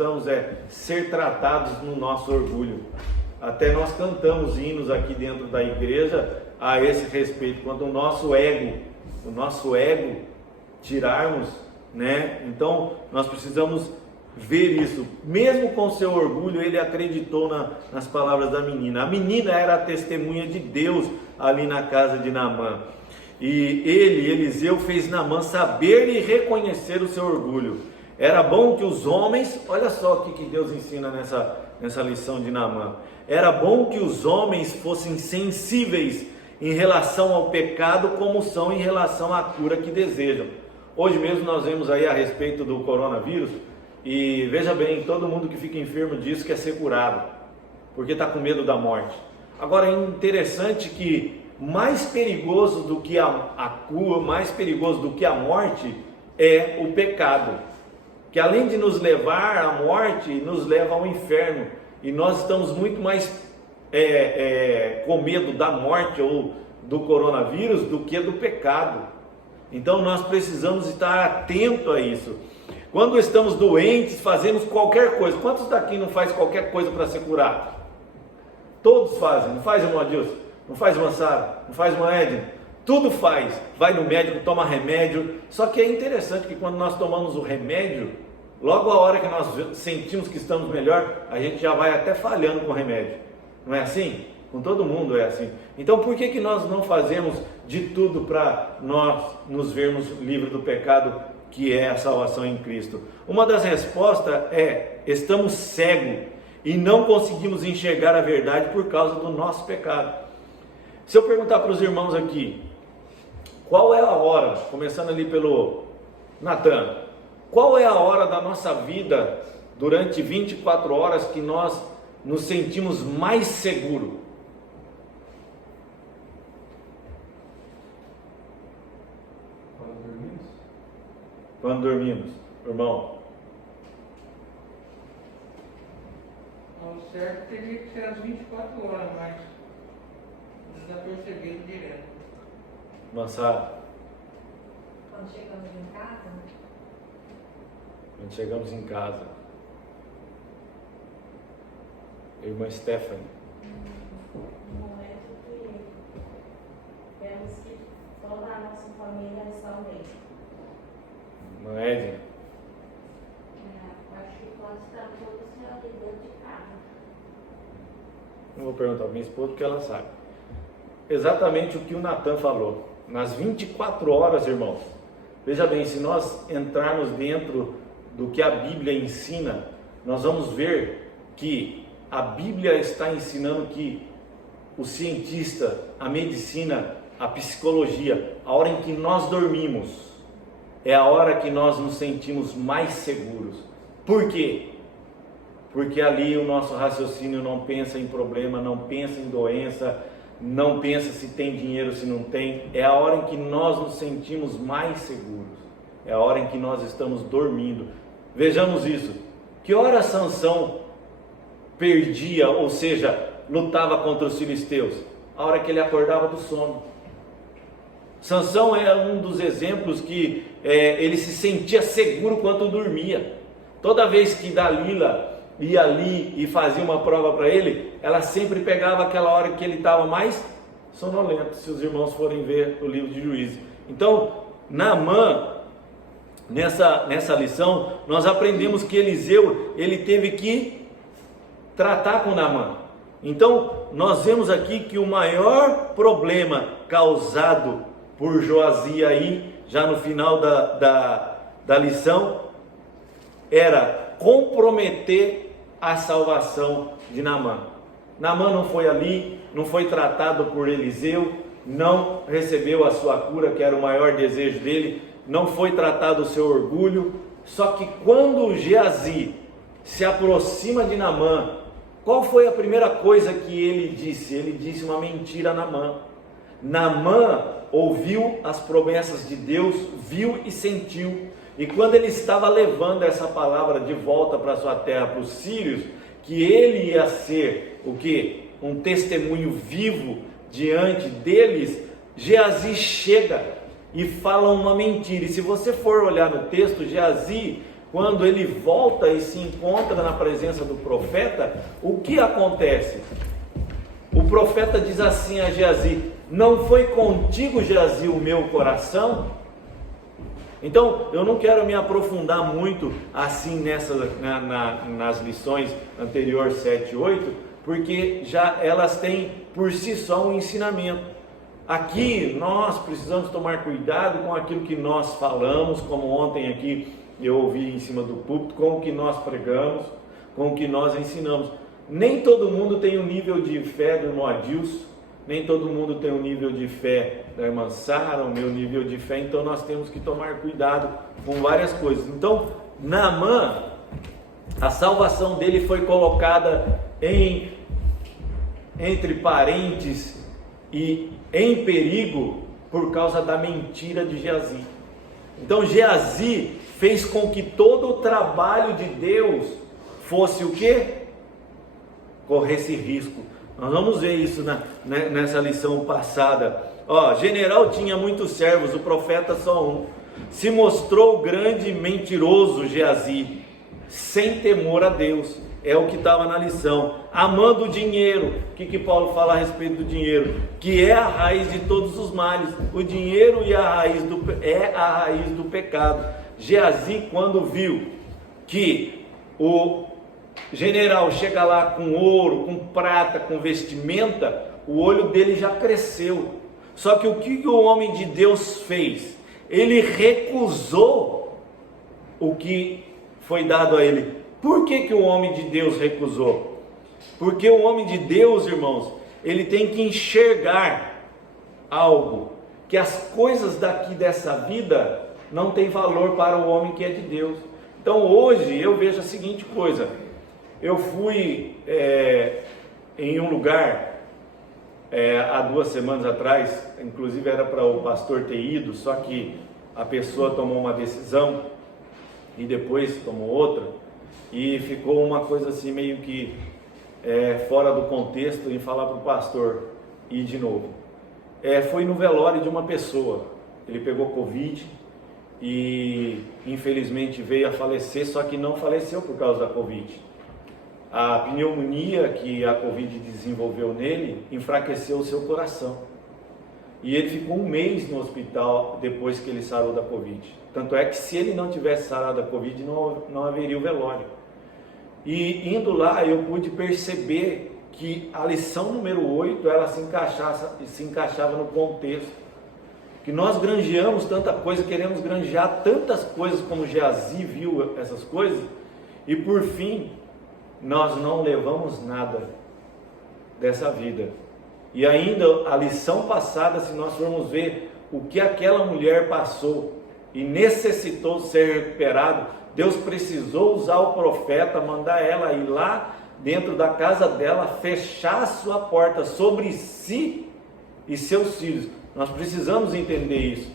precisamos ser tratados no nosso orgulho. Até nós cantamos hinos aqui dentro da igreja a esse respeito, quando o nosso ego tirarmos, né? Então nós precisamos ver isso. Mesmo com seu orgulho, ele acreditou nas palavras da menina. A menina era a testemunha de Deus ali na casa de Naamã. E Eliseu, fez Naamã saber e reconhecer o seu orgulho. Era bom que os homens, olha só o que Deus ensina nessa lição de Naamã. Era bom que os homens fossem sensíveis em relação ao pecado, como são em relação à cura que desejam. Hoje mesmo nós vemos aí a respeito do coronavírus, e veja bem, todo mundo que fica enfermo disso quer ser curado, porque está com medo da morte. Agora é interessante que mais perigoso do que a cura, mais perigoso do que a morte é o pecado, que além de nos levar à morte, nos leva ao inferno, e nós estamos muito mais com medo da morte ou do coronavírus do que do pecado. Então nós precisamos estar atentos a isso. Quando estamos doentes, fazemos qualquer coisa. Quantos daqui não faz qualquer coisa para ser curado? Todos fazem, não faz, irmão Adilson? Não faz uma Sara? Não faz uma Edna? Tudo faz. Vai no médico, toma remédio. Só que é interessante que quando nós tomamos o remédio, logo a hora que nós sentimos que estamos melhor, a gente já vai até falhando com o remédio. Não é assim? Com todo mundo é assim. Então por que nós não fazemos de tudo para nós nos vermos livres do pecado, que é a salvação em Cristo? Uma das respostas é: estamos cegos e não conseguimos enxergar a verdade por causa do nosso pecado. Se eu perguntar para os irmãos aqui, qual é a hora, começando ali pelo Natan, qual é a hora da nossa vida durante 24 horas que nós nos sentimos mais seguros? Quando dormimos, irmão? O certo teria que ser às 24 horas, mas está percebendo direto. Mansara? Quando chegamos em casa? Quando chegamos em casa. Irmã Stephanie? No momento que vemos que toda a nossa família está bem. Não é, Edna? Acho que quando estamos todos dentro de casa. Não vou perguntar para minha esposa porque ela sabe. Exatamente o que o Natan falou. Nas 24 horas, irmãos. Veja bem, se nós entrarmos dentro do que a Bíblia ensina, nós vamos ver que a Bíblia está ensinando que o cientista, a medicina, a psicologia, a hora em que nós dormimos, é a hora que nós nos sentimos mais seguros. Por quê? Porque ali o nosso raciocínio não pensa em problema, não pensa em doença, não pensa se tem dinheiro, se não tem. É a hora em que nós nos sentimos mais seguros. É a hora em que nós estamos dormindo. Vejamos isso. Que hora Sansão perdia, ou seja, lutava contra os filisteus? A hora que ele acordava do sono. Sansão é um dos exemplos que ele se sentia seguro quando dormia. Toda vez que Dalila ia ali e fazia uma prova para ele, ela sempre pegava aquela hora que ele estava mais sonolento, se os irmãos forem ver o livro de Juízes. Então, Naamã, nessa lição, nós aprendemos que Eliseu, ele teve que tratar com Naamã. Então, nós vemos aqui que o maior problema causado por Joazi aí, já no final da lição, era comprometer a salvação de Naamã. Naamã não foi ali, não foi tratado por Eliseu, não recebeu a sua cura, que era o maior desejo dele, não foi tratado o seu orgulho. Só que quando Geazi se aproxima de Naamã, qual foi a primeira coisa que ele disse? Ele disse uma mentira a Naamã. Naamã ouviu as promessas de Deus, viu e sentiu. E quando ele estava levando essa palavra de volta para sua terra, para os sírios, que ele ia ser o quê? Um testemunho vivo diante deles, Geazi chega e fala uma mentira. E se você for olhar no texto, Geazi quando ele volta e se encontra na presença do profeta, o que acontece? O profeta diz assim a Geazi: não foi contigo, Geazi, o meu coração? Então, eu não quero me aprofundar muito assim nas lições anteriores 7 e 8, porque já elas têm por si só um ensinamento. Aqui nós precisamos tomar cuidado com aquilo que nós falamos, como ontem aqui eu ouvi em cima do púlpito, com o que nós pregamos, com o que nós ensinamos. Nem todo mundo tem o nível de fé do irmão Adilson, nem todo mundo tem o nível de fé da irmã Sara, o meu nível de fé, então nós temos que tomar cuidado com várias coisas. Então, Naamã, a salvação dele foi colocada entre parentes e em perigo por causa da mentira de Geazi. Então Geazi fez com que todo o trabalho de Deus fosse o quê? Corresse risco. Nós vamos ver isso nessa lição passada. General tinha muitos servos, o profeta só um. Se mostrou grande mentiroso Geazi, sem temor a Deus. É o que estava na lição. Amando o dinheiro. O que Paulo fala a respeito do dinheiro? Que é a raiz de todos os males. O dinheiro é a raiz do pecado. Geazi, quando viu que o general chega lá com ouro, com prata, com vestimenta, o olho dele já cresceu. Só que o que o homem de Deus fez? Ele recusou o que foi dado a ele. Por que o homem de Deus recusou? Porque o homem de Deus, irmãos, ele tem que enxergar algo, que as coisas daqui dessa vida não tem valor para o homem que é de Deus. Então hoje eu vejo a seguinte coisa: eu fui em um lugar há 2 semanas atrás, inclusive era para o pastor ter ido, só que a pessoa tomou uma decisão e depois tomou outra, e ficou uma coisa assim meio que fora do contexto em falar para o pastor ir de novo. Foi no velório de uma pessoa, ele pegou Covid e infelizmente veio a falecer, só que não faleceu por causa da Covid. A pneumonia que a Covid desenvolveu nele enfraqueceu o seu coração. E ele ficou 1 mês no hospital depois que ele sarou da Covid. Tanto é que se ele não tivesse sarado da Covid, não haveria o velório. E indo lá eu pude perceber que a lição número 8, ela se encaixava no contexto. Que nós granjeamos tanta coisa, queremos granjear tantas coisas como Geazi viu essas coisas, e por fim nós não levamos nada dessa vida. E ainda a lição passada, se nós formos ver o que aquela mulher passou e necessitou ser recuperado, Deus precisou usar o profeta, mandar ela ir lá dentro da casa dela, fechar a sua porta sobre si e seus filhos. Nós precisamos entender isso,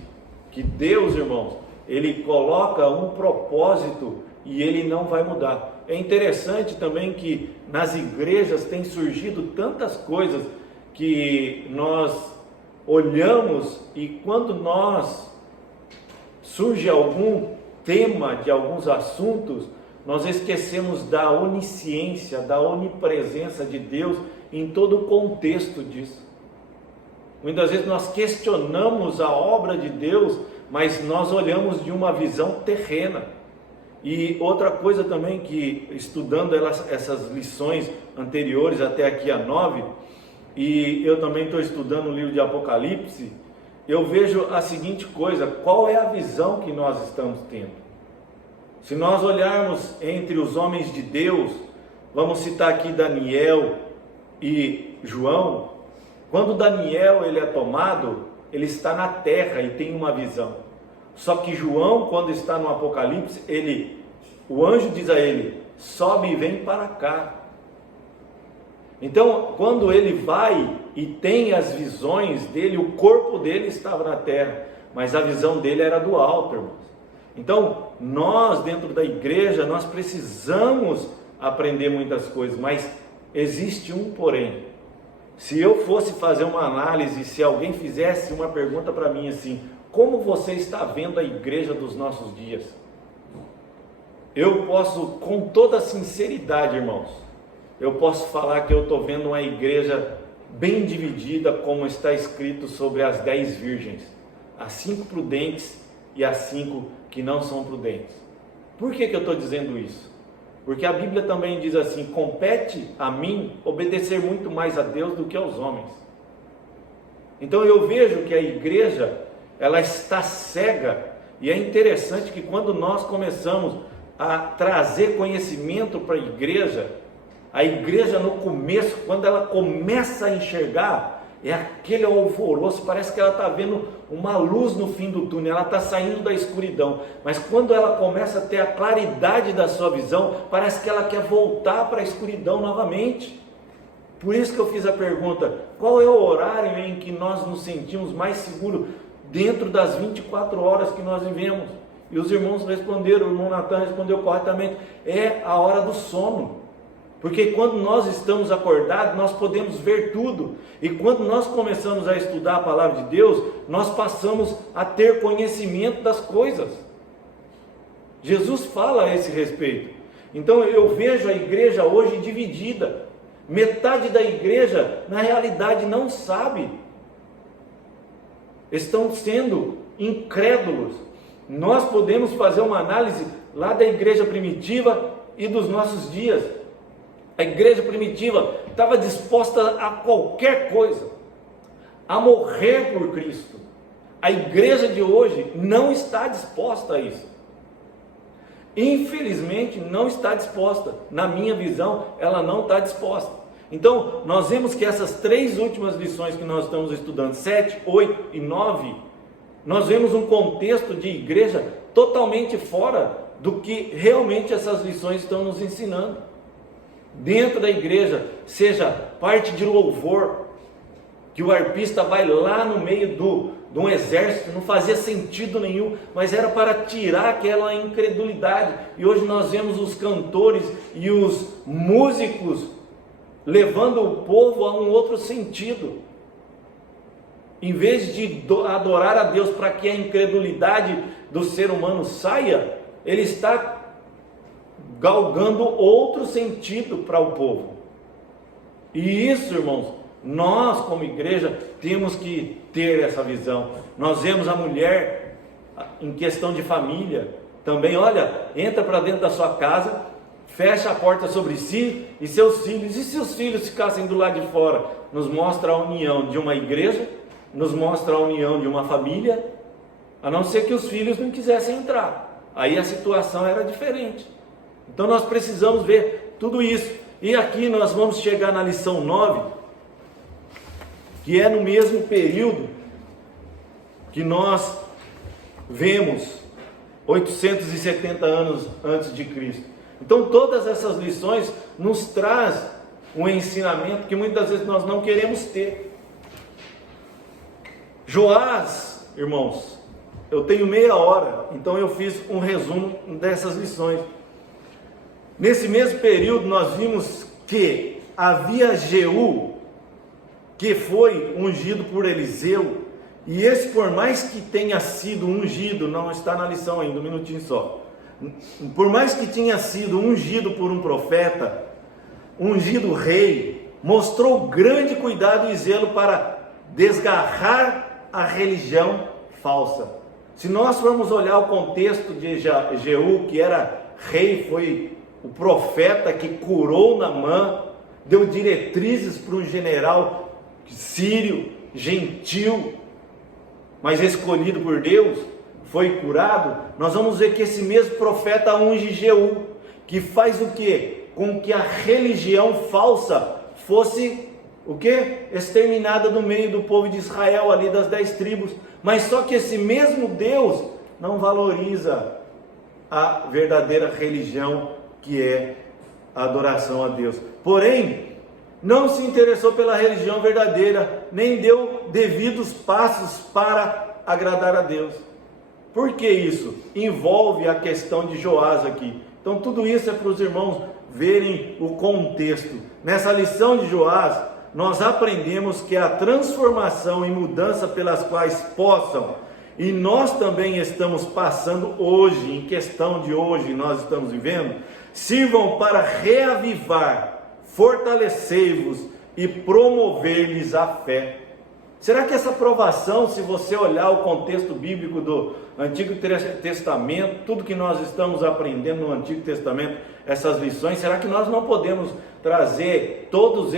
que Deus, irmãos, Ele coloca um propósito e Ele não vai mudar. É interessante também que nas igrejas tem surgido tantas coisas que nós olhamos, e quando surge algum tema de alguns assuntos, nós esquecemos da onisciência, da onipresença de Deus em todo o contexto disso. Muitas vezes nós questionamos a obra de Deus, mas nós olhamos de uma visão terrena. E outra coisa também, que estudando essas lições anteriores até aqui a 9, e eu também estou estudando o livro de Apocalipse, eu vejo a seguinte coisa: qual é a visão que nós estamos tendo? Se nós olharmos entre os homens de Deus, vamos citar aqui Daniel e João. Quando Daniel ele é tomado, ele está na terra e tem uma visão. Só que João, quando está no Apocalipse, o anjo diz a ele: sobe e vem para cá. Então, quando ele vai e tem as visões dele, o corpo dele estava na terra, mas a visão dele era do alto, irmãos. Então, nós dentro da igreja, nós precisamos aprender muitas coisas, mas existe um porém. Se eu fosse fazer uma análise, se alguém fizesse uma pergunta para mim assim: como você está vendo a igreja dos nossos dias? eu posso, com toda sinceridade, irmãos, eu posso falar que eu estou vendo uma igreja bem dividida, como está escrito sobre as 10 virgens, as 5 prudentes e as 5 que não são prudentes. Por que eu estou dizendo isso? Porque a Bíblia também diz assim: compete a mim obedecer muito mais a Deus do que aos homens. Então eu vejo que a igreja, ela está cega, e é interessante que quando nós começamos a trazer conhecimento para a igreja no começo, quando ela começa a enxergar, é aquele alvoroço, parece que ela está vendo uma luz no fim do túnel, ela está saindo da escuridão, mas quando ela começa a ter a claridade da sua visão, parece que ela quer voltar para a escuridão novamente. Por isso que eu fiz a pergunta: qual é o horário em que nós nos sentimos mais seguros dentro das 24 horas que nós vivemos? E os irmãos responderam, o irmão Natan respondeu corretamente: é a hora do sono. Porque quando nós estamos acordados, nós podemos ver tudo. E quando nós começamos a estudar a palavra de Deus, nós passamos a ter conhecimento das coisas. Jesus fala a esse respeito. Então eu vejo a igreja hoje dividida. Metade da igreja, na realidade, não sabe. Estão sendo incrédulos. Nós podemos fazer uma análise lá da igreja primitiva e dos nossos dias. A igreja primitiva estava disposta a qualquer coisa, a morrer por Cristo. A igreja de hoje não está disposta a isso. Infelizmente não está disposta. Na minha visão, ela não está disposta. Então nós vemos que essas 3 últimas lições que nós estamos estudando, 7, 8 e 9, nós vemos um contexto de igreja totalmente fora do que realmente essas lições estão nos ensinando. Dentro da igreja, seja parte de louvor, que o arpista vai lá no meio de um exército, não fazia sentido nenhum, mas era para tirar aquela incredulidade. E hoje nós vemos os cantores e os músicos levando o povo a um outro sentido. Em vez de adorar a Deus para que a incredulidade do ser humano saia, ele está galgando outro sentido para o povo. E isso, irmãos, nós como igreja temos que ter essa visão. Nós vemos a mulher em questão de família também, olha, entra para dentro da sua casa, fecha a porta sobre si e seus filhos. E se os filhos ficassem do lado de fora? Nos mostra a união de uma igreja, nos mostra a união de uma família, a não ser que os filhos não quisessem entrar. Aí a situação era diferente. Então nós precisamos ver tudo isso. E aqui nós vamos chegar na lição 9, que é no mesmo período que nós vemos 870 anos antes de Cristo. Então todas essas lições nos traz um ensinamento que muitas vezes nós não queremos ter. Joás, irmãos, eu tenho meia hora, então eu fiz um resumo dessas lições. Nesse mesmo período nós vimos que havia Jeú, que foi ungido por Eliseu, e esse, por mais que tenha sido ungido, não está na lição ainda, um minutinho só, por mais que tenha sido ungido por um profeta, ungido rei, mostrou grande cuidado e zelo para desgarrar a religião falsa. Se nós formos olhar o contexto de Jeú, que era rei, foi o profeta que curou Naamã, deu diretrizes para um general sírio, gentil, mas escolhido por Deus, foi curado. Nós vamos ver que esse mesmo profeta unge Jeú, que faz o quê? Com que a religião falsa fosse o quê? Exterminada do meio do povo de Israel, ali das 10 tribos. Mas só que esse mesmo Deus não valoriza a verdadeira religião, que é a adoração a Deus. Porém, não se interessou pela religião verdadeira, nem deu devidos passos para agradar a Deus. Por que isso? Envolve a questão de Joás aqui. Então tudo isso é para os irmãos verem o contexto. Nessa lição de Joás, nós aprendemos que a transformação e mudança pelas quais possam e nós também estamos passando hoje, em questão de hoje, nós estamos vivendo, sirvam para reavivar, fortalecer-vos e promover-lhes a fé. Será que essa provação, se você olhar o contexto bíblico do Antigo Testamento, tudo que nós estamos aprendendo no Antigo Testamento, essas lições, será que nós não podemos trazer todos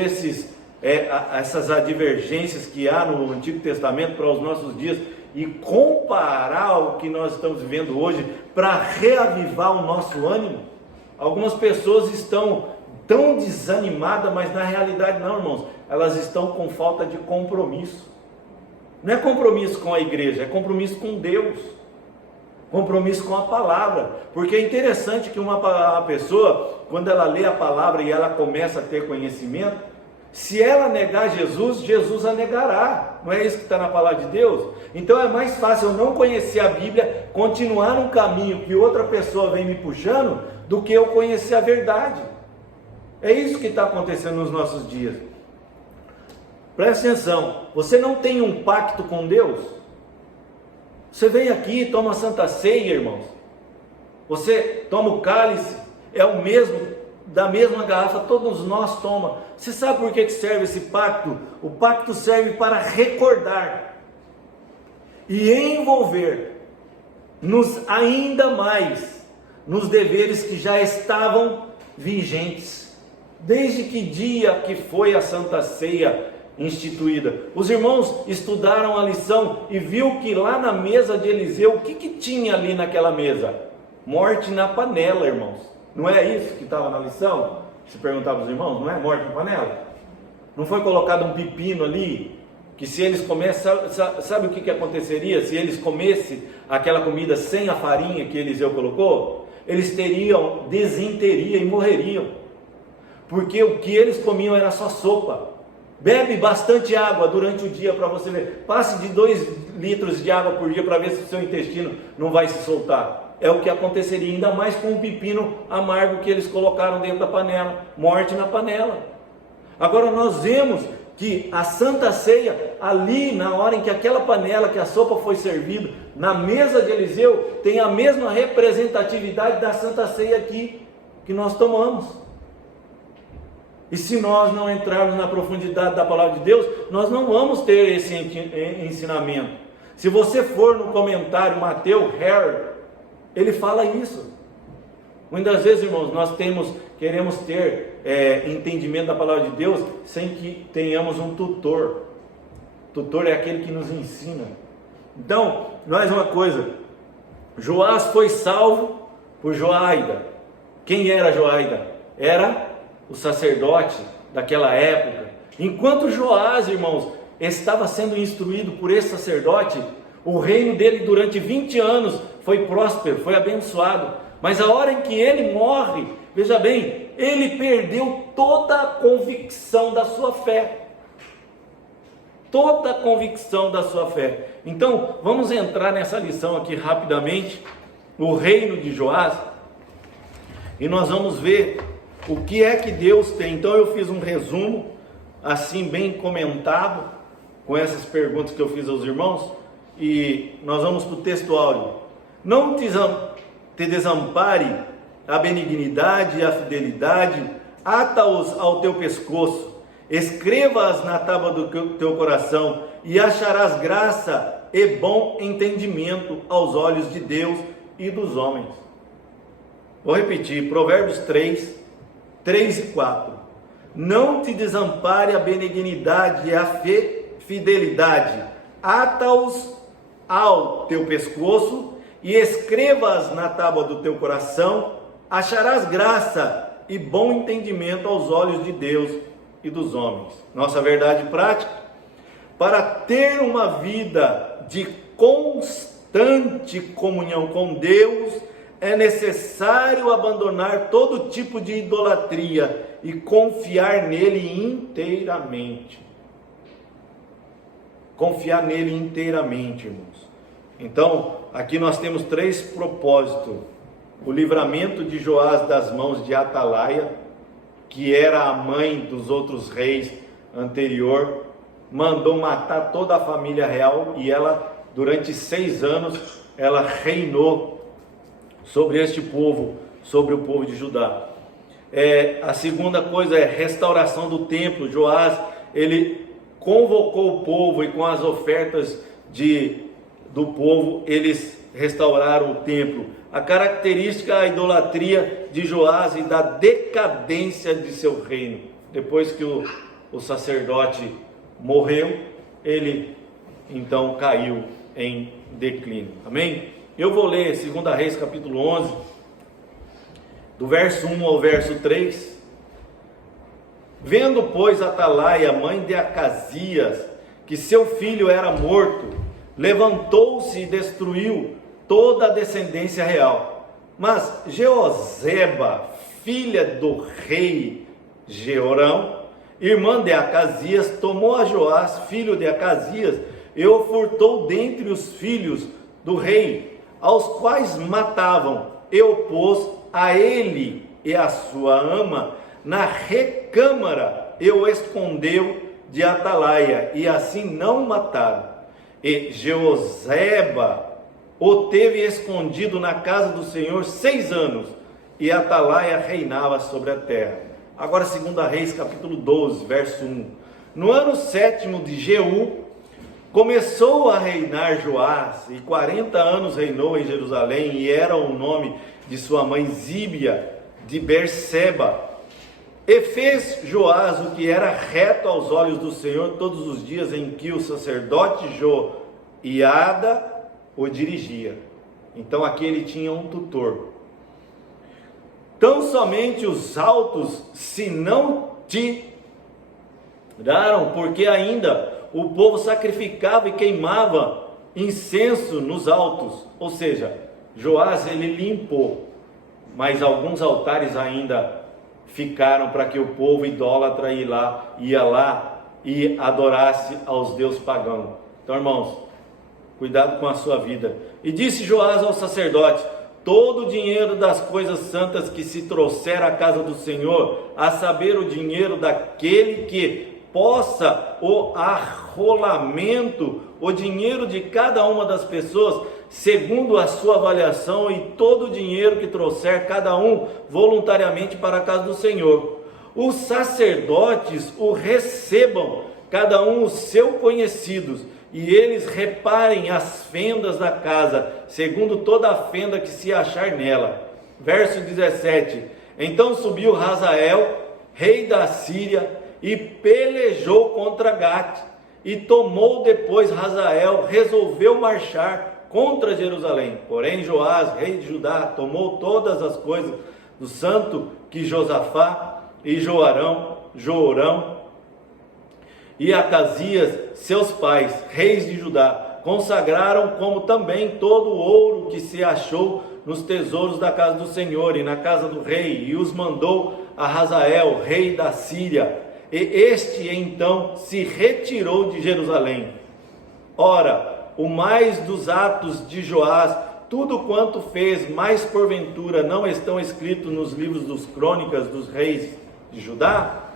essas advergências que há no Antigo Testamento para os nossos dias e comparar o que nós estamos vivendo hoje para reavivar o nosso ânimo? Algumas pessoas estão tão desanimadas, mas na realidade não, irmãos, elas estão com falta de compromisso. Não é compromisso com a igreja, é compromisso com Deus, compromisso com a palavra, porque é interessante que uma pessoa, quando ela lê a palavra e ela começa a ter conhecimento, se ela negar Jesus, Jesus a negará. Não é isso que está na palavra de Deus? Então é mais fácil eu não conhecer a Bíblia, continuar num caminho que outra pessoa vem me puxando, do que eu conhecer a verdade. É isso que está acontecendo nos nossos dias. Presta atenção, você não tem um pacto com Deus? Você vem aqui, toma a Santa Ceia, irmãos. Você toma o cálice, é o mesmo, da mesma garrafa, todos nós tomamos. Você sabe por que serve esse pacto? O pacto serve para recordar e envolver-nos ainda mais nos deveres que já estavam vigentes. Desde que dia que foi a Santa Ceia instituída? Os irmãos estudaram a lição e viu que lá na mesa de Eliseu, o que tinha ali naquela mesa? Morte na panela, irmãos. Não é isso que estava na lição? Se perguntava aos irmãos, não é morte na panela? Não foi colocado um pepino ali? Que se eles comessem, sabe o que aconteceria? Se eles comessem aquela comida sem a farinha que Eliseu colocou, eles teriam desinteria e morreriam. Porque o que eles comiam era só sopa. Bebe bastante água durante o dia para você ver. Passe de 2 litros de água por dia para ver se o seu intestino não vai se soltar. É o que aconteceria, ainda mais com o pepino amargo que eles colocaram dentro da panela. Morte na panela. Agora nós vemos que a Santa Ceia, ali na hora em que aquela panela, que a sopa foi servida, na mesa de Eliseu, tem a mesma representatividade da Santa Ceia aqui, que nós tomamos. E se nós não entrarmos na profundidade da palavra de Deus, nós não vamos ter esse ensinamento. Se você for no comentário Matthew Hare, ele fala isso. Muitas vezes, irmãos, nós queremos ter entendimento da palavra de Deus sem que tenhamos um tutor. Tutor é aquele que nos ensina. Então, mais uma coisa, Joás foi salvo por Joaida. Quem era Joaida? Era o sacerdote daquela época. Enquanto Joás, irmãos, estava sendo instruído por esse sacerdote, o reino dele durante 20 anos foi próspero, foi abençoado. Mas a hora em que ele morre, veja bem, ele perdeu toda a convicção da sua fé. Toda a convicção da sua fé. Então, vamos entrar nessa lição aqui rapidamente, o reino de Joás, e nós vamos ver o que é que Deus tem. Então eu fiz um resumo, assim bem comentado, com essas perguntas que eu fiz aos irmãos, e nós vamos para o texto áureo. Não te desampare a benignidade e a fidelidade, ata-os ao teu pescoço, escreva-as na tábua do teu coração, e acharás graça e bom entendimento aos olhos de Deus e dos homens. Vou repetir, Provérbios 3 e 4. Não te desampare a benignidade e a fidelidade, ata-os ao teu pescoço e escreva-as na tábua do teu coração, acharás graça e bom entendimento aos olhos de Deus e dos homens. Nossa verdade prática: para ter uma vida de constante comunhão com Deus, é necessário abandonar todo tipo de idolatria e confiar nele inteiramente. Confiar nele inteiramente, irmãos. Então, aqui nós temos 3 propósitos: o livramento de Joás das mãos de Atalaia, que era a mãe dos outros reis anterior, mandou matar toda a família real e ela durante 6 anos, ela reinou sobre este povo, sobre o povo de Judá. A segunda coisa é restauração do templo. Joás, ele convocou o povo e com as ofertas do povo, eles restauraram o templo. A característica é a idolatria de Joás e da decadência de seu reino. Depois que o sacerdote morreu, ele então caiu em declínio. Amém? Eu vou ler 2 Reis capítulo 11, do verso 1 ao verso 3. Vendo, pois, Atalaia, mãe de Acasias, que seu filho era morto, levantou-se e destruiu toda a descendência real. Mas Jeoseba, filha do rei Jeorão, irmã de Acasias, tomou a Joás, filho de Acasias, e o furtou dentre os filhos do rei, aos quais matavam, e o pôs a ele e a sua ama na recâmara, e o escondeu de Atalaia, e assim não o mataram. E Jeoseba o teve escondido na casa do Senhor 6 anos, e Atalaia reinava sobre a terra. Agora 2 Reis capítulo 12, verso 1. No ano 7º de Jeú, começou a reinar Joás, e 40 anos reinou em Jerusalém, e era o nome de sua mãe Zíbia, de Berseba. E fez Joás o que era reto aos olhos do Senhor todos os dias em que o sacerdote Joiada o dirigia. Então aqui ele tinha um tutor. Tão somente os altos se não tiraram, porque ainda o povo sacrificava e queimava incenso nos altos. Ou seja, Joás ele limpou, mas alguns altares ainda ficaram para que o povo idólatra ia lá e adorasse aos deuses pagãos. Então, irmãos, cuidado com a sua vida. E disse Joás ao sacerdote: todo o dinheiro das coisas santas que se trouxer à casa do Senhor, a saber, o dinheiro daquele que possa o arrolamento, o dinheiro de cada uma das pessoas, segundo a sua avaliação, e todo o dinheiro que trouxer cada um voluntariamente para a casa do Senhor. Os sacerdotes o recebam, cada um os seus conhecidos, e eles reparem as fendas da casa, segundo toda a fenda que se achar nela. Verso 17. Então subiu Hazael, rei da Síria, e pelejou contra Gate, e tomou depois Hazael, resolveu marchar contra Jerusalém. Porém Joás, rei de Judá, tomou todas as coisas do santo que Josafá e Joarão e Acasias, seus pais, reis de Judá, consagraram, como também todo o ouro que se achou nos tesouros da casa do Senhor e na casa do rei, e os mandou a Hazael, rei da Síria, e este então se retirou de Jerusalém. Ora, o mais dos atos de Joás, tudo quanto fez, mais porventura não estão escritos nos livros dos crônicas dos reis de Judá?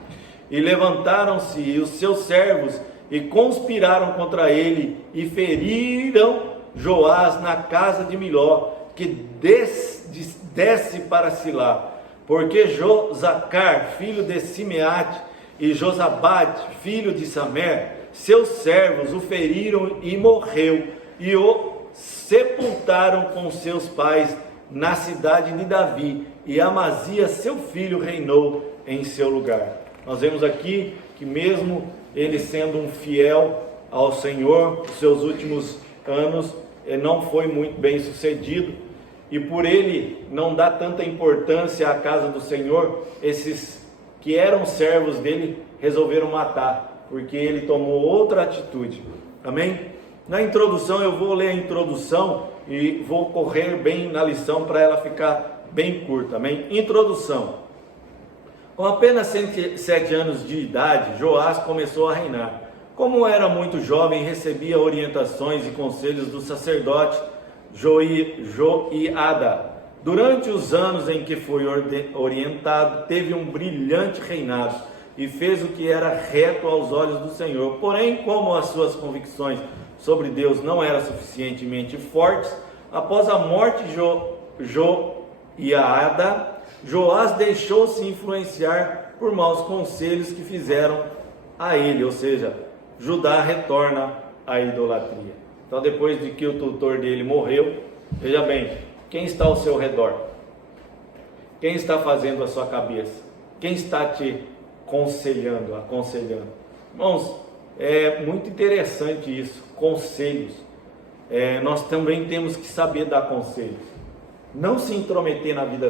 E levantaram-se os seus servos e conspiraram contra ele e feriram Joás na casa de Miló, que desce para Silá, porque Josacar, filho de Simeate, e Josabade, filho de Samer, seus servos, o feriram e morreu, e o sepultaram com seus pais na cidade de Davi, e Amazias, seu filho, reinou em seu lugar. Nós vemos aqui que mesmo ele sendo um fiel ao Senhor, os seus últimos anos, ele não foi muito bem sucedido, e por ele não dar tanta importância à casa do Senhor, esses que eram servos dele resolveram matar, porque ele tomou outra atitude. Amém? Na introdução, eu vou ler a introdução e vou correr bem na lição para ela ficar bem curta. Amém? Introdução. Com apenas 107 anos de idade, Joás começou a reinar. Como era muito jovem, recebia orientações e conselhos do sacerdote Joiada. Durante os anos em que foi orientado, teve um brilhante reinado e fez o que era reto aos olhos do Senhor. Porém, como as suas convicções sobre Deus não eram suficientemente fortes, após a morte de Joiada, Joás deixou-se influenciar por maus conselhos que fizeram a ele, ou seja, Judá retorna à idolatria. Então, depois de que o tutor dele morreu, veja bem, quem está ao seu redor? Quem está fazendo a sua cabeça? Quem está te aconselhando? Irmãos, é muito interessante isso, conselhos. Nós também temos que saber dar conselhos. Não se intrometer na vida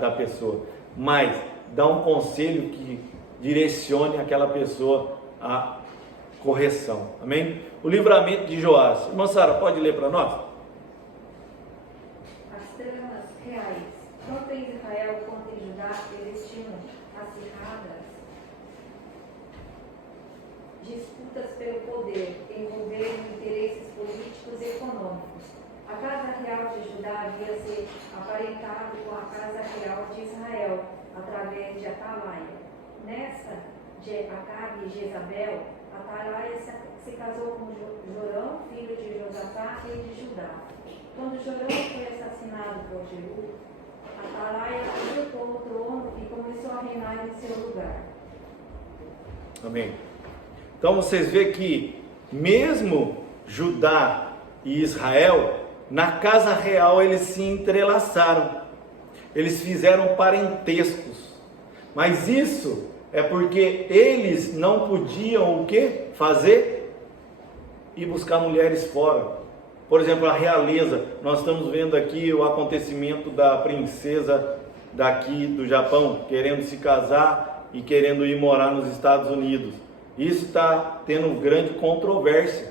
da pessoa, mas dar um conselho que direcione aquela pessoa à correção. Amém? O livramento de Joás. Irmã Sara, pode ler para nós? As tramas reais, tanto em Israel quanto em Judá, existiam acirradas disputas pelo poder, envolvendo interesses políticos e econômicos. A casa real de Judá havia se aparentado com a casa real de Israel, através de Atalaia. Nessa de Acabe e Jezabel, Atalaia se casou com Jorão, filho de Josafá e de Judá. Quando Jorão foi assassinado por Jeú, Atalaia usurpou o trono e começou a reinar em seu lugar. Amém. Então vocês veem que mesmo Judá e Israel, na casa real eles se entrelaçaram, eles fizeram parentescos, mas isso é porque eles não podiam o que? Fazer? Ir buscar mulheres fora. Por exemplo, a realeza, nós estamos vendo aqui o acontecimento da princesa daqui do Japão, querendo se casar e querendo ir morar nos Estados Unidos. Isso está tendo grande controvérsia.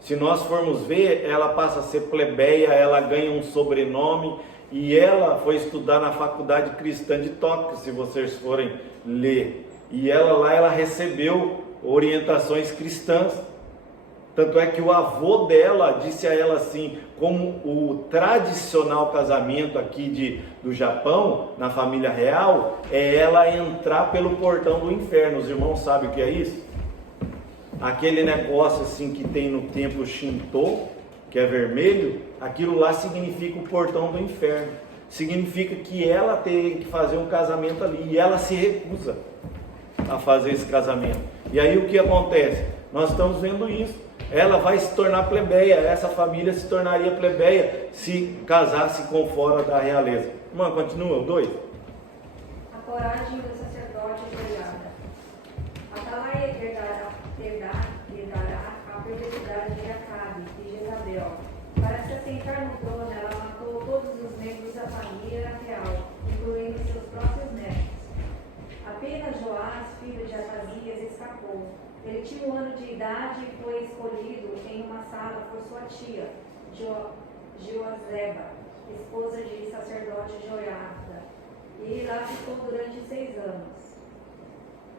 Se nós formos ver, ela passa a ser plebeia, ela ganha um sobrenome e ela foi estudar na faculdade cristã de Tóquio, se vocês forem ler. E ela recebeu orientações cristãs. Tanto é que o avô dela disse a ela assim, como o tradicional casamento aqui do Japão, na família real, é ela entrar pelo portão do inferno. Os irmãos sabem o que é isso? Aquele negócio assim que tem no templo Shinto, que é vermelho, aquilo lá significa o portão do inferno. Significa que ela tem que fazer um casamento ali e ela se recusa a fazer esse casamento. E aí o que acontece? Nós estamos vendo isso. Ela vai se tornar plebeia, essa família se tornaria plebeia se casasse com fora da realeza. Irmã, continua, o 2. A coragem do sacerdote brilhada. Atalaia herdará a perversidade de Acabe e Jezabel. Para se assentar no trono, ela matou todos os membros da família real, incluindo seus próprios netos. Apenas Joás, filho de Atazias, escapou. Ele tinha 1 ano de idade e foi escolhido em uma sala por sua tia, Joazeba, esposa de sacerdote Joiada, e lá ficou durante 6 anos.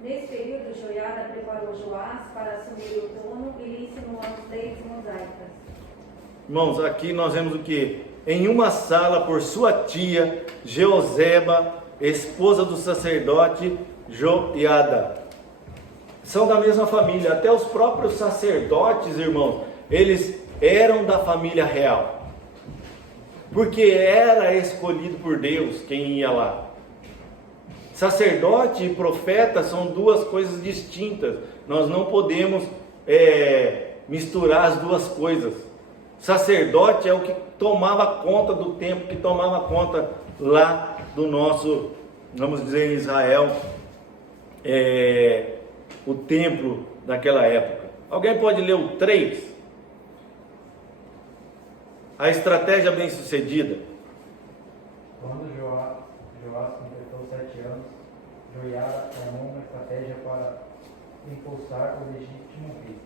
Nesse período, Joiada preparou Joás para assumir o trono e lhe ensinou as leis mosaicas. Irmãos, aqui nós vemos o que? Em uma sala por sua tia, Jeozeba, esposa do sacerdote Joiada. São da mesma família, até os próprios sacerdotes, irmãos, eles eram da família real. Porque era escolhido por Deus quem ia lá. Sacerdote e profeta são duas coisas distintas. Nós não podemos misturar as duas coisas. Sacerdote é o que tomava conta do templo, que tomava conta lá do nosso, vamos dizer, em Israel, o templo daquela época. Alguém pode ler o 3? A estratégia bem sucedida. Quando Joás completou 7 anos, Joiada armou uma estratégia para impulsar o legítimo rei.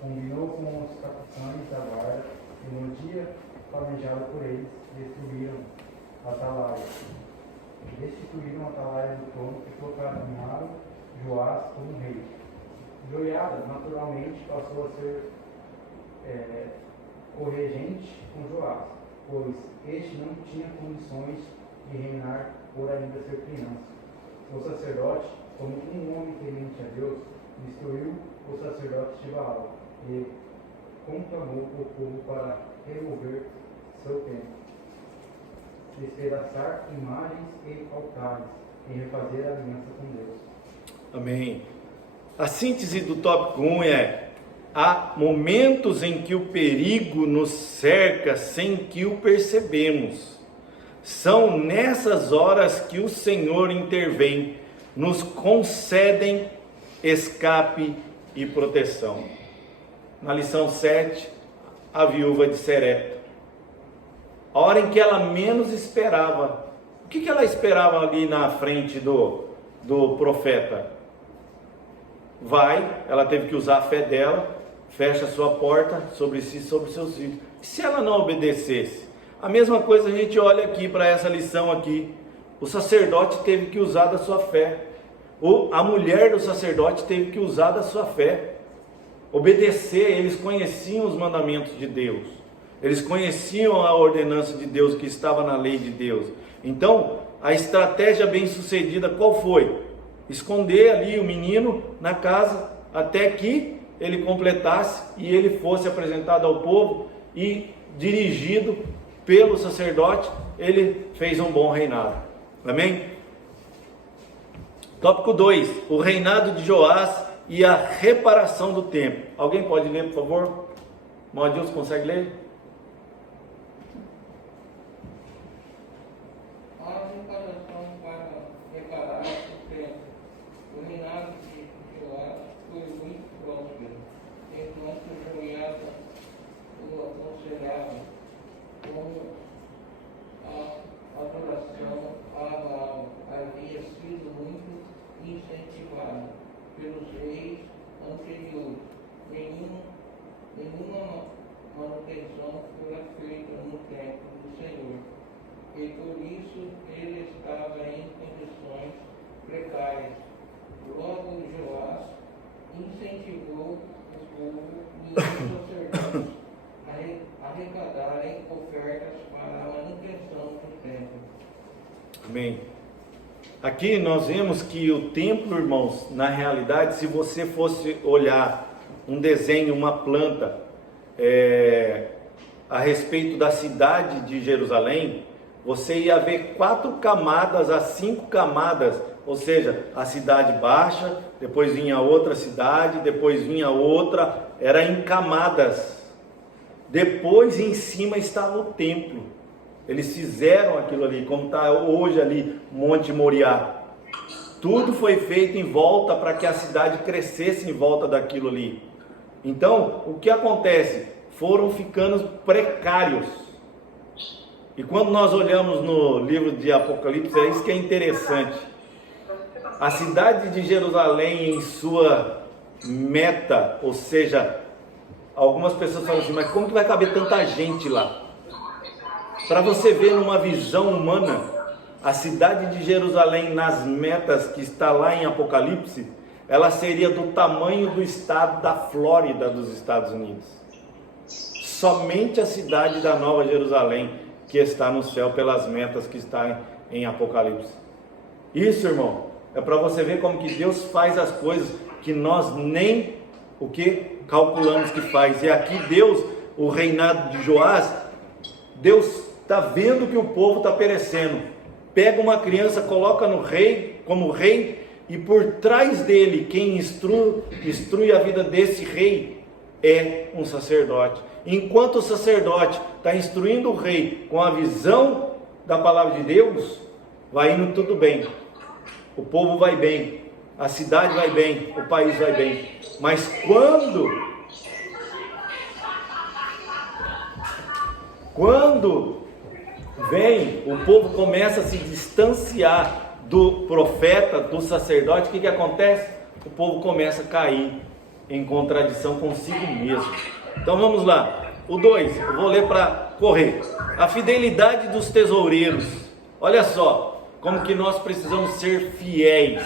Combinou com os capitães da guarda e no dia planejado por eles, destruíram Atalaia. Destituíram Atalaia do trono e proclamaram Joás como rei. Joiada, naturalmente, passou a ser corregente com Joás, pois este não tinha condições de reinar por ainda ser criança. O sacerdote, como um homem temente a Deus, destruiu os sacerdotes de Baal e conclamou o povo para remover seu templo, despedaçar imagens e altares e refazer a aliança com Deus. Amém. A síntese do tópico 1 é: há momentos em que o perigo nos cerca sem que o percebemos. São nessas horas que o Senhor intervém, nos concedem escape e proteção. Na lição 7, a viúva de Serepta. A hora em que ela menos esperava. O que ela esperava ali na frente do profeta? Ela teve que usar a fé dela, fecha a sua porta sobre si e sobre seus filhos. E se ela não obedecesse? A mesma coisa a gente olha aqui para essa lição aqui. O sacerdote teve que usar da sua fé. A mulher do sacerdote teve que usar da sua fé. Obedecer, eles conheciam os mandamentos de Deus. Eles conheciam a ordenança de Deus que estava na lei de Deus. Então, a estratégia bem sucedida qual foi? Esconder ali o menino na casa até que ele completasse e ele fosse apresentado ao povo e dirigido pelo sacerdote, ele fez um bom reinado. Amém? Tópico 2, o reinado de Joás e a reparação do templo. Alguém pode ler, por favor? Maldilson, consegue ler? A reparação para reparar o templo. O reinado de Joás foi muito próspero, enquanto Joiada o aconselhava como a adoração a Baal havia sido muito incentivada pelos reis anteriores. Nenhuma manutenção fora feita no templo do Senhor, e por isso ele estava em condições precárias. Logo Joás incentivou o povo e os sacerdotes a arrecadarem ofertas para a manutenção do templo. Amém. Aqui nós vemos que o templo, irmãos, na realidade, se você fosse olhar um desenho, uma planta, a respeito da cidade de Jerusalém, você ia ver 4 camadas a 5 camadas, ou seja, a cidade baixa, depois vinha outra cidade, depois vinha outra, era em camadas. Depois em cima estava o templo. Eles fizeram aquilo ali, como está hoje ali, Monte Moriá. Tudo foi feito em volta para que a cidade crescesse em volta daquilo ali. Então, o que acontece? Foram ficando precários. E quando nós olhamos no livro de Apocalipse, é isso que é interessante. A cidade de Jerusalém em sua meta, ou seja, algumas pessoas falam assim, mas como que vai caber tanta gente lá? Para você ver numa visão humana, a cidade de Jerusalém nas metas que está lá em Apocalipse, ela seria do tamanho do estado da Flórida dos Estados Unidos. Somente a cidade da Nova Jerusalém que está no céu pelas metas que está em Apocalipse. Isso, irmão, é para você ver como que Deus faz as coisas que nós nem calculamos que faz. E aqui Deus, o reinado de Joás, Deus está vendo que o povo está perecendo. Pega uma criança, coloca no rei, como rei, e por trás dele, quem instrui a vida desse rei é um sacerdote. Enquanto o sacerdote está instruindo o rei com a visão da palavra de Deus, vai indo tudo bem. O povo vai bem, a cidade vai bem, o país vai bem. Mas quando vem, o povo começa a se distanciar do profeta, do sacerdote, o que acontece? O povo começa a cair em contradição consigo mesmo. Então vamos lá, o 2, eu vou ler para correr. A fidelidade dos tesoureiros. Olha só, como que nós precisamos ser fiéis.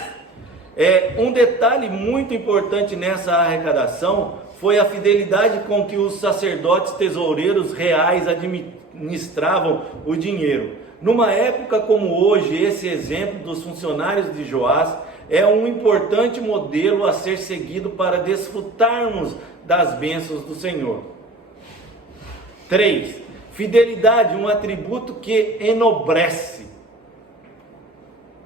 Um detalhe muito importante nessa arrecadação foi a fidelidade com que os sacerdotes tesoureiros reais administravam o dinheiro. Numa época como hoje, esse exemplo dos funcionários de Joás é um importante modelo a ser seguido para desfrutarmos das bênçãos do Senhor. 3. Fidelidade, um atributo que enobrece.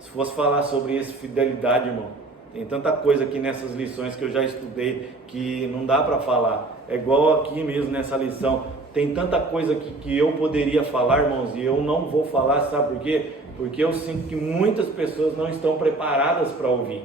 Se fosse falar sobre essa fidelidade, irmão, tem tanta coisa aqui nessas lições que eu já estudei que não dá para falar. É igual aqui mesmo nessa lição. Tem tanta coisa aqui que eu poderia falar, irmãos, e eu não vou falar, sabe por quê? Porque eu sinto que muitas pessoas não estão preparadas para ouvir.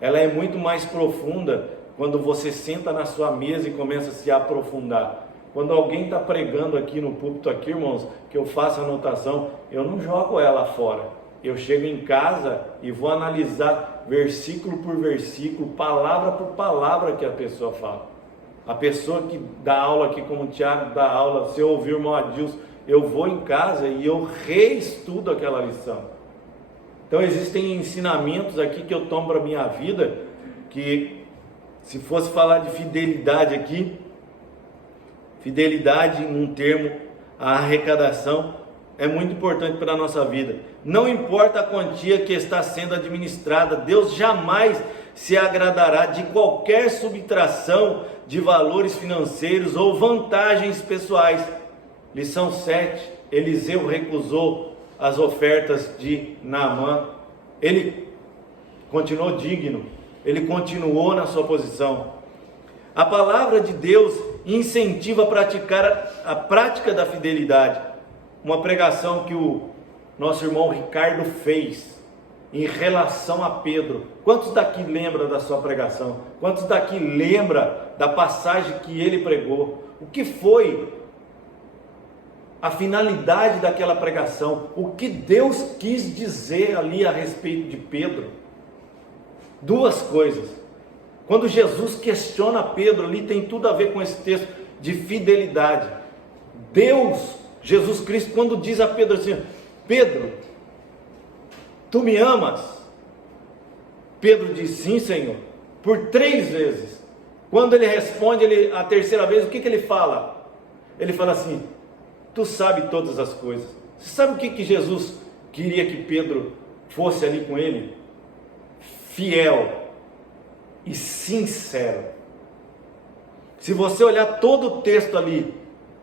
Ela é muito mais profunda quando você senta na sua mesa e começa a se aprofundar. Quando alguém está pregando aqui no púlpito, aqui, irmãos, que eu faço anotação, eu não jogo ela fora. Eu chego em casa e vou analisar versículo por versículo, palavra por palavra que a pessoa fala. A pessoa que dá aula aqui, como o Tiago dá aula, se eu ouvir o irmão Adilson, eu vou em casa e eu reestudo aquela lição. Então existem ensinamentos aqui que eu tomo para a minha vida, que se fosse falar de fidelidade aqui, fidelidade num termo, a arrecadação é muito importante para a nossa vida. Não importa a quantia que está sendo administrada, Deus jamais se agradará de qualquer subtração de valores financeiros ou vantagens pessoais. Lição 7, Eliseu recusou as ofertas de Naamã. Ele continuou digno, ele continuou na sua posição. A palavra de Deus incentiva a praticar a prática da fidelidade. Uma pregação que o nosso irmão Ricardo fez em relação a Pedro. Quantos daqui lembra da sua pregação? Quantos daqui lembra da passagem que ele pregou? O que foi a finalidade daquela pregação? O que Deus quis dizer ali a respeito de Pedro? Duas coisas. Quando Jesus questiona Pedro, ali tem tudo a ver com esse texto de fidelidade. Deus, Jesus Cristo, quando diz a Pedro assim: Pedro, tu me amas? Pedro diz: sim, Senhor, por 3 vezes. Quando ele responde, a terceira vez, o que ele fala? Ele fala assim: tu sabe todas as coisas. Você sabe o que Jesus queria que Pedro fosse ali com ele? Fiel e sincero. Se você olhar todo o texto ali,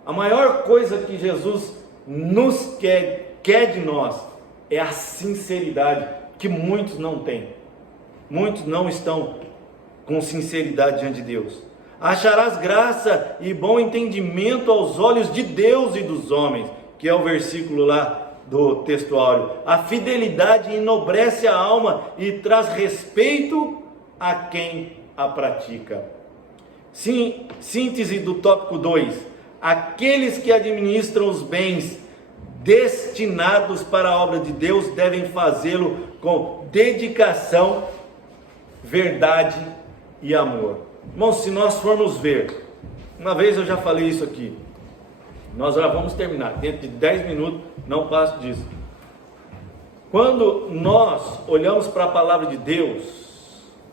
a maior coisa que Jesus nos quer de nós é a sinceridade, que muitos não têm. Muitos não estão com sinceridade diante de Deus. Acharás graça e bom entendimento aos olhos de Deus e dos homens, que é o versículo lá do texto áureo. A fidelidade enobrece a alma e traz respeito a quem a pratica. Sim, síntese do tópico 2. Aqueles que administram os bens destinados para a obra de Deus devem fazê-lo com dedicação, verdade e amor. Irmãos, se nós formos ver, uma vez eu já falei isso aqui, nós já vamos terminar, dentro de 10 minutos, não passo disso. Quando nós olhamos para a palavra de Deus,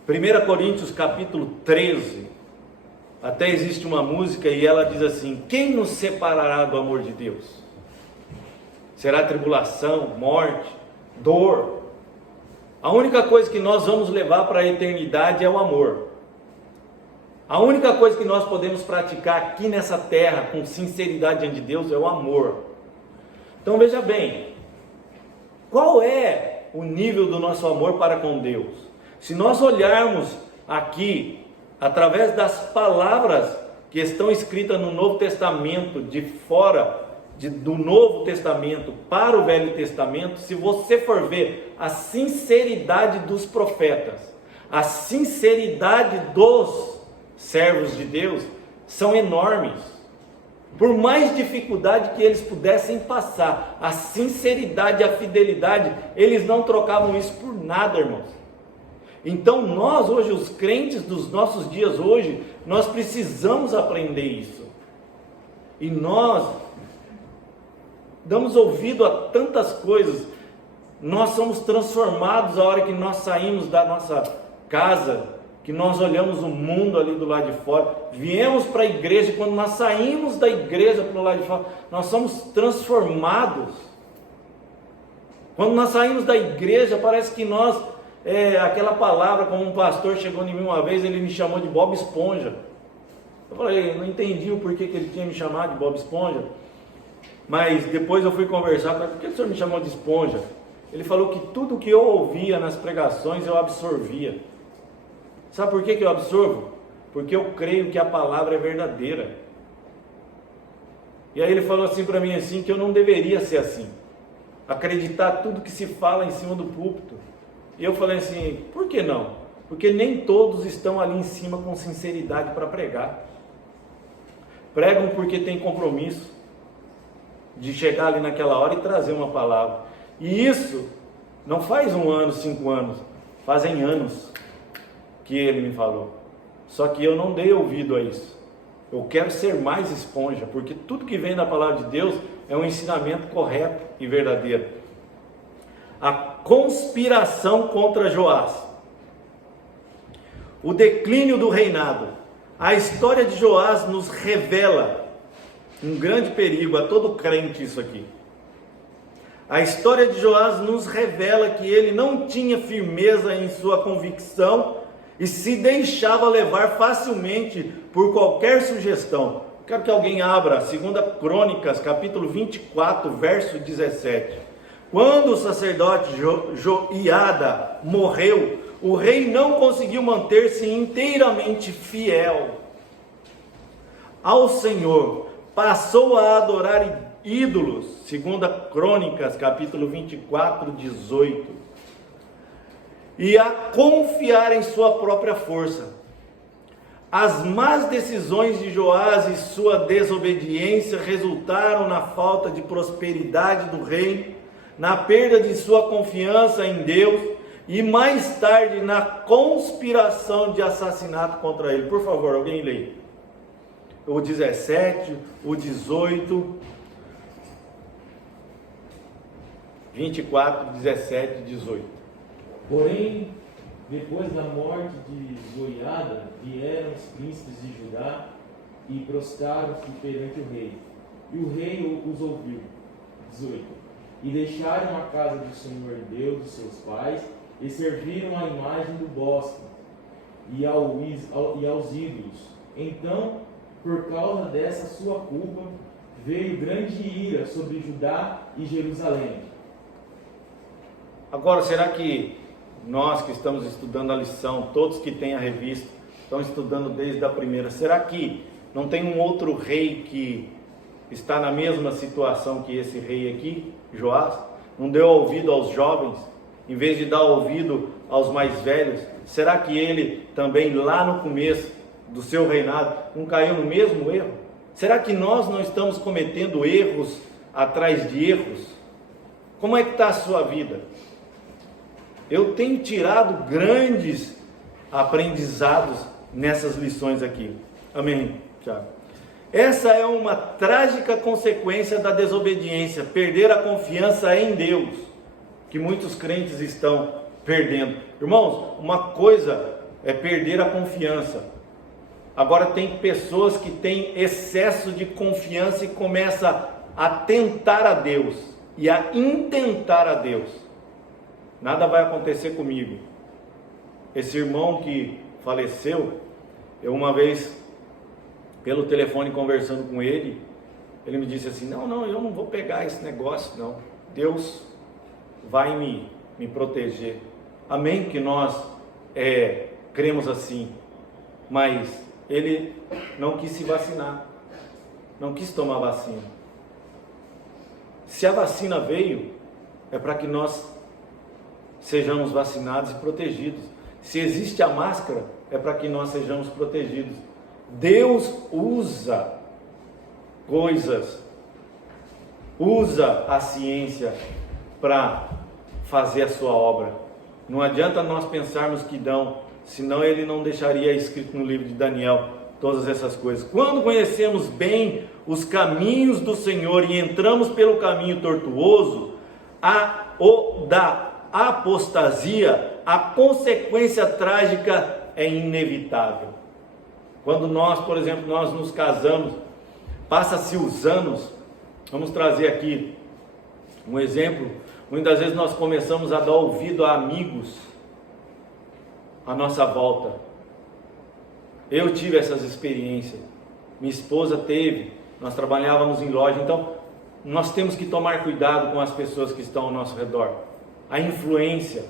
1 Coríntios capítulo 13, até existe uma música e ela diz assim: quem nos separará do amor de Deus? Será tribulação, morte, dor? A única coisa que nós vamos levar para a eternidade é o amor. A única coisa que nós podemos praticar aqui nessa terra com sinceridade diante de Deus é o amor. Então veja bem, qual é o nível do nosso amor para com Deus? Se nós olharmos aqui, através das palavras que estão escritas no Novo Testamento, de fora do Novo Testamento para o Velho Testamento, se você for ver a sinceridade dos profetas, a sinceridade dos servos de Deus, são enormes. Por mais dificuldade que eles pudessem passar, a sinceridade e a fidelidade, eles não trocavam isso por nada, irmãos. Então nós hoje, os crentes dos nossos dias hoje, nós precisamos aprender isso. E nós damos ouvido a tantas coisas. Nós somos transformados a hora que nós saímos da nossa casa, que nós olhamos o mundo ali do lado de fora, viemos para a igreja, e quando nós saímos da igreja para o lado de fora, nós somos transformados. Quando nós saímos da igreja, parece que nós, aquela palavra, como um pastor chegou em mim uma vez, ele me chamou de Bob Esponja. Eu falei, eu não entendi o porquê que ele tinha me chamado de Bob Esponja, mas depois eu fui conversar com ele, por que o senhor me chamou de esponja? Ele falou que tudo que eu ouvia nas pregações eu absorvia. Sabe por que eu absorvo? Porque eu creio que a palavra é verdadeira. E aí ele falou assim para mim assim, que eu não deveria ser assim, acreditar tudo que se fala em cima do púlpito. E eu falei assim, por que não? Porque nem todos estão ali em cima com sinceridade para pregar. Pregam porque tem compromisso de chegar ali naquela hora e trazer uma palavra. E isso não faz 1 ano, 5 anos, fazem anos que ele me falou. Só que eu não dei ouvido a isso. Eu quero ser mais esponja, porque tudo que vem da palavra de Deus é um ensinamento correto e verdadeiro. A conspiração contra Joás, o declínio do reinado. A história de Joás nos revela um grande perigo a todo crente isso aqui. A história de Joás nos revela que ele não tinha firmeza em sua convicção e se deixava levar facilmente por qualquer sugestão. Quero que alguém abra 2 Crônicas, capítulo 24, verso 17. Quando o sacerdote Joiada morreu, o rei não conseguiu manter-se inteiramente fiel ao Senhor. Passou a adorar ídolos. 2 Crônicas, capítulo 24, 18. E a confiar em sua própria força. As más decisões de Joás e sua desobediência resultaram na falta de prosperidade do reino, na perda de sua confiança em Deus e mais tarde na conspiração de assassinato contra ele. Por favor, alguém lê. O 17, o 18, 24, 17 e 18. Porém, depois da morte de Joiada, vieram os príncipes de Judá e prostraram-se perante o rei. E o rei os ouviu. 18. E deixaram a casa do Senhor Deus dos seus pais e serviram a imagem do bosque e aos ídolos. Então, por causa dessa sua culpa, veio grande ira sobre Judá e Jerusalém. Agora, será que nós que estamos estudando a lição, todos que têm a revista, estão estudando desde a primeira, será que não tem um outro rei que está na mesma situação que esse rei aqui, Joás? Não deu ouvido aos jovens, em vez de dar ouvido aos mais velhos? Será que ele também lá no começo do seu reinado não caiu no mesmo erro? Será que nós não estamos cometendo erros atrás de erros? Como é que está a sua vida? Eu tenho tirado grandes aprendizados nessas lições aqui. Amém, Tiago? Essa é uma trágica consequência da desobediência, perder a confiança em Deus, que muitos crentes estão perdendo. Irmãos, uma coisa é perder a confiança. Agora tem pessoas que têm excesso de confiança e começam a tentar a Deus e a intentar a Deus. Nada vai acontecer comigo. Esse irmão que faleceu, eu uma vez, pelo telefone conversando com ele, ele me disse assim, não, eu não vou pegar esse negócio não, Deus vai me proteger. Amém que nós cremos assim, mas ele não quis se vacinar, não quis tomar vacina. Se a vacina veio, é para que nós sejamos vacinados e protegidos. Se existe a máscara, é para que nós sejamos protegidos. Deus usa coisas, usa a ciência para fazer a sua obra. Não adianta nós pensarmos que não, senão ele não deixaria escrito no livro de Daniel todas essas coisas. Quando conhecemos bem os caminhos do Senhor e entramos pelo caminho tortuoso, da apostasia, a consequência trágica é inevitável. Quando nós, por exemplo, nós nos casamos, passa-se os anos, vamos trazer aqui um exemplo, muitas vezes nós começamos a dar ouvido a amigos à nossa volta. Eu tive essas experiências, minha esposa teve, nós trabalhávamos em loja, então nós temos que tomar cuidado com as pessoas que estão ao nosso redor. A influência.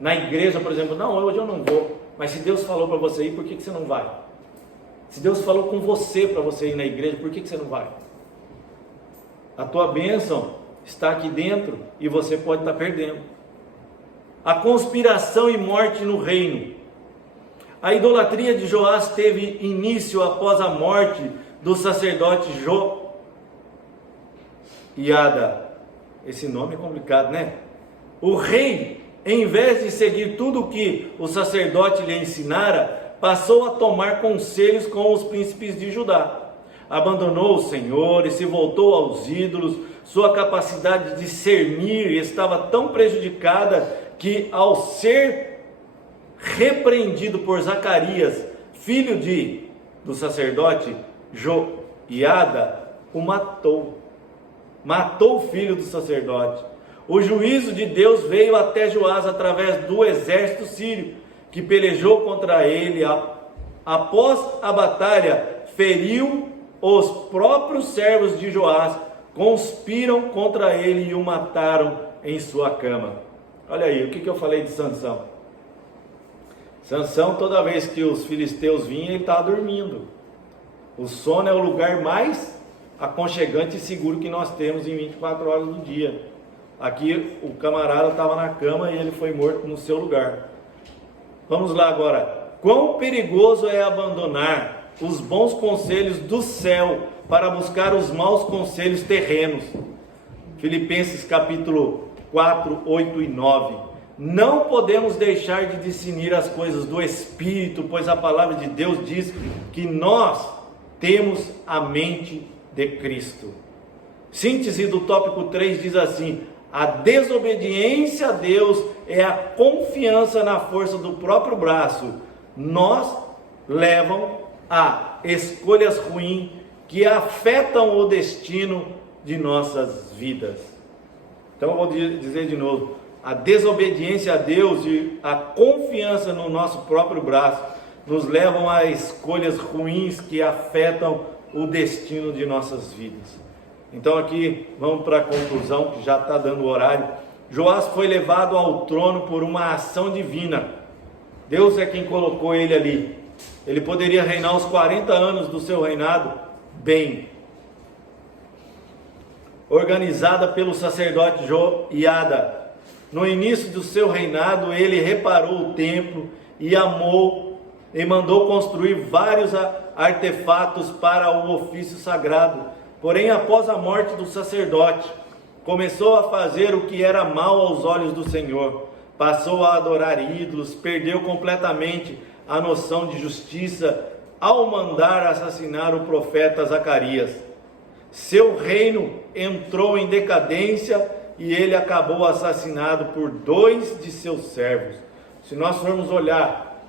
Na igreja, por exemplo, não, hoje eu não vou, mas se Deus falou para você ir, por que você não vai? Se Deus falou com você para você ir na igreja, por que você não vai? A tua bênção está aqui dentro e você pode estar perdendo. A conspiração e morte no reino. A idolatria de Joás teve início após a morte do sacerdote Joiada. Esse nome é complicado, né? O rei, em vez de seguir tudo o que o sacerdote lhe ensinara, passou a tomar conselhos com os príncipes de Judá. Abandonou o Senhor e se voltou aos ídolos. Sua capacidade de discernir estava tão prejudicada que, ao ser repreendido por Zacarias, filho do sacerdote Joiada, o matou. Matou o filho do sacerdote. O juízo de Deus veio até Joás através do exército sírio, que pelejou contra ele. Após a batalha, feriu os próprios servos de Joás, conspiram contra ele e o mataram em sua cama. Olha aí, o que eu falei de Sansão? Sansão, toda vez que os filisteus vinham, ele estava dormindo. O sono é o lugar mais aconchegante e seguro que nós temos em 24 horas do dia. Aqui o camarada estava na cama e ele foi morto no seu lugar. Vamos lá agora. Quão perigoso é abandonar os bons conselhos do céu para buscar os maus conselhos terrenos. Filipenses capítulo 4, 8 e 9. Não podemos deixar de discernir as coisas do Espírito, pois a palavra de Deus diz que nós temos a mente de Cristo. Síntese do tópico 3 diz assim: a desobediência a Deus é a confiança na força do próprio braço. Nós levam a escolhas ruins que afetam o destino de nossas vidas. Então eu vou dizer de novo: a desobediência a Deus e a confiança no nosso próprio braço nos levam a escolhas ruins que afetam o destino de nossas vidas. Então aqui vamos para a conclusão, que já está dando o horário. Joás foi levado ao trono por uma ação divina. Deus é quem colocou ele ali. Ele poderia reinar os 40 anos do seu reinado bem. Organizada pelo sacerdote Joiada. No início do seu reinado, ele reparou o templo e amou e mandou construir vários artefatos para o ofício sagrado. Porém, após a morte do sacerdote, começou a fazer o que era mal aos olhos do Senhor. Passou a adorar ídolos, perdeu completamente a noção de justiça ao mandar assassinar o profeta Zacarias. Seu reino entrou em decadência e ele acabou assassinado por 2 de seus servos. Se nós formos olhar,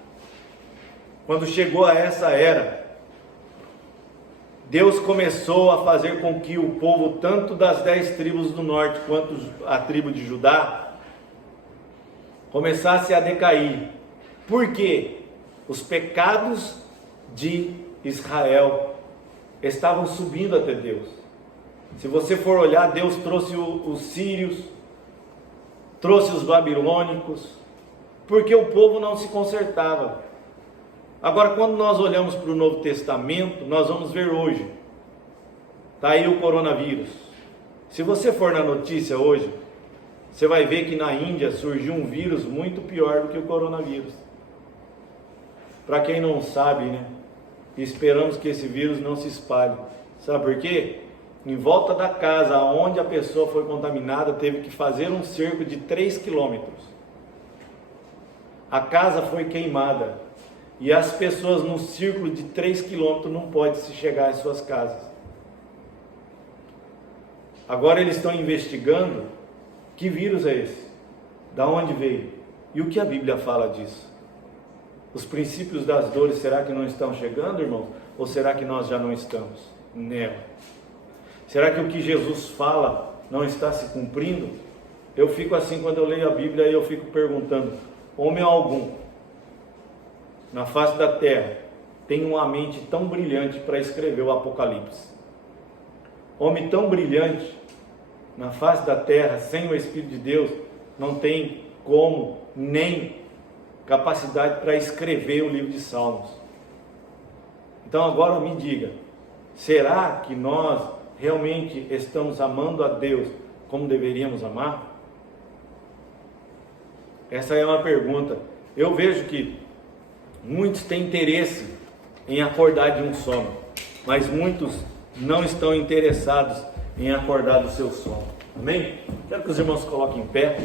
quando chegou a essa era, Deus começou a fazer com que o povo, tanto das 10 tribos do norte quanto a tribo de Judá, começasse a decair. Por quê? Os pecados de Israel estavam subindo até Deus. Se você for olhar, Deus trouxe os sírios, trouxe os babilônicos, porque o povo não se consertava. Agora, quando nós olhamos para o Novo Testamento, nós vamos ver hoje. Está aí o coronavírus. Se você for na notícia hoje, você vai ver que na Índia surgiu um vírus muito pior do que o coronavírus. Para quem não sabe, né? Esperamos que esse vírus não se espalhe. Sabe por quê? Em volta da casa onde a pessoa foi contaminada, teve que fazer um cerco de 3 quilômetros. A casa foi queimada. E as pessoas num círculo de 3 quilômetros não podem se chegar às suas casas. Agora eles estão investigando que vírus é esse, da onde veio e o que a Bíblia fala disso. Os princípios das dores, será que não estão chegando, irmãos? Ou será que nós já não estamos nela? Será que o que Jesus fala não está se cumprindo? Eu fico assim quando eu leio a Bíblia e eu fico perguntando: homem algum na face da terra tem uma mente tão brilhante para escrever o Apocalipse? Homem tão brilhante na face da terra, sem o Espírito de Deus, não tem como, nem capacidade para escrever o livro de Salmos. Então agora me diga, será que nós realmente estamos amando a Deus como deveríamos amar? Essa é uma pergunta. Eu vejo que muitos têm interesse em acordar de um sono, mas muitos não estão interessados em acordar do seu sono. Amém? Quero que os irmãos se coloquem em pé.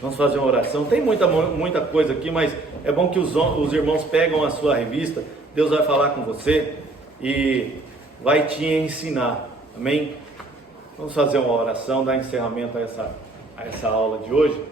Vamos fazer uma oração. Tem muita coisa aqui, mas é bom que os irmãos pegam a sua revista. Deus vai falar com você e vai te ensinar. Amém? Vamos fazer uma oração, dar encerramento a essa aula de hoje.